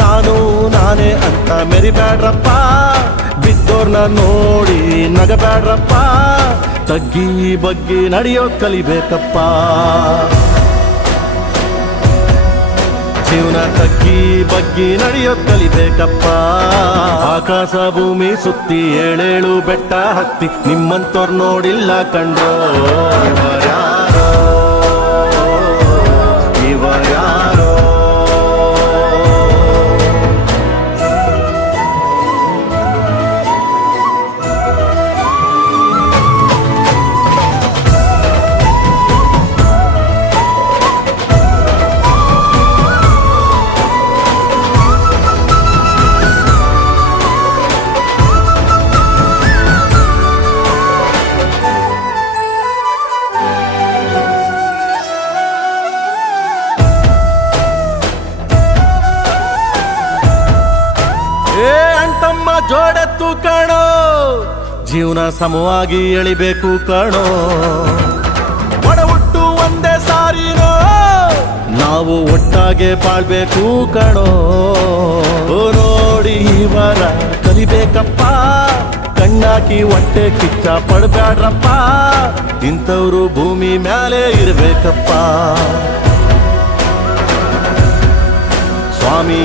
ನಾನು ನಾನೇ ಅಂತ ಮೆರಿಬ್ಯಾಡ್ರಪ್ಪ, ಬಿದ್ದೋರ್ನ ನೋಡಿ ನಗಬ್ಯಾಡ್ರಪ್ಪ, ತಗ್ಗಿ ಬಗ್ಗಿ ನಡೆಯೋದ್ ಕಲಿಬೇಕಪ್ಪ. ಜೀವನ ತಗ್ಗಿ ಬಗ್ಗಿ ನಡೆಯೋದ್ ಕಲಿಬೇಕಪ್ಪ. ಆಕಾಶ ಭೂಮಿ ಸುತ್ತಿ ಏಳೇಳು ಬೆಟ್ಟ ಹತ್ತಿ ನಿಮ್ಮಂತೋರ್ ನೋಡಿಲ್ಲ ಕಂಡ್ರೋ. ಇವರ್ಯಾರೋ ಇವರ್ಯಾರೋ ಅಂಟಮ್ಮ ಜೋಡೆತ್ತು ಕಾಣೋ, ಜೀವನ ಸಮವಾಗಿ ಎಳಿಬೇಕು ಕಾಣೋ. ಒಡ ಹುಟ್ಟು ಒಂದೇ ಸಾರಿನೋ, ನಾವು ಒಟ್ಟಾಗೆ ಬಾಳ್ಬೇಕು ಕಾಣೋ. ನೋಡಿ ಇವರ ಕಲಿಬೇಕಪ್ಪ, ಕಣ್ಣಾಕಿ ಹೊಟ್ಟೆ ಕಿಚ್ಚ ಪಡ್ಬ್ಯಾಡ್ರಪ್ಪ, ಇಂಥವ್ರು ಭೂಮಿ ಮ್ಯಾಲೆ ಇರ್ಬೇಕಪ್ಪ ಸ್ವಾಮಿ.